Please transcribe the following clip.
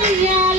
Yeah.